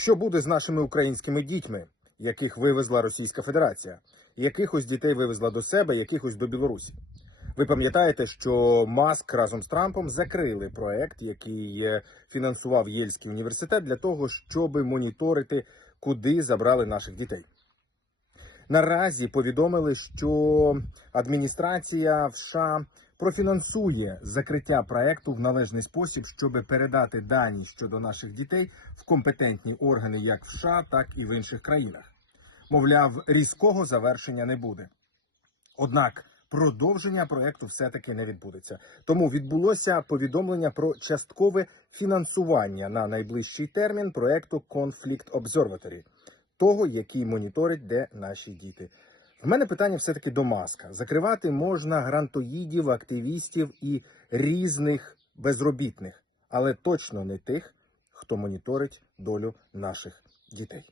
Що буде з нашими українськими дітьми, яких вивезла Російська Федерація? Якихось дітей вивезла до себе, якихось до Білорусі. Ви пам'ятаєте, що Маск разом з Трампом закрили проект, який е, фінансував Єльський університет для того, щоб моніторити, куди забрали наших дітей. Наразі повідомили, що адміністрація в США профінансує закриття проекту в належний спосіб, щоб передати дані щодо наших дітей в компетентні органи як в США, так і в інших країнах. Мовляв, різкого завершення не буде. Однак продовження проекту все-таки не відбудеться. Тому відбулося повідомлення про часткове фінансування на найближчий термін проекту Conflict Observatory, того, який моніторить, де наші діти. В мене питання все-таки до маска. Закривати можна грантоїдів, активістів і різних безробітних, але точно не тих, хто моніторить долю наших дітей.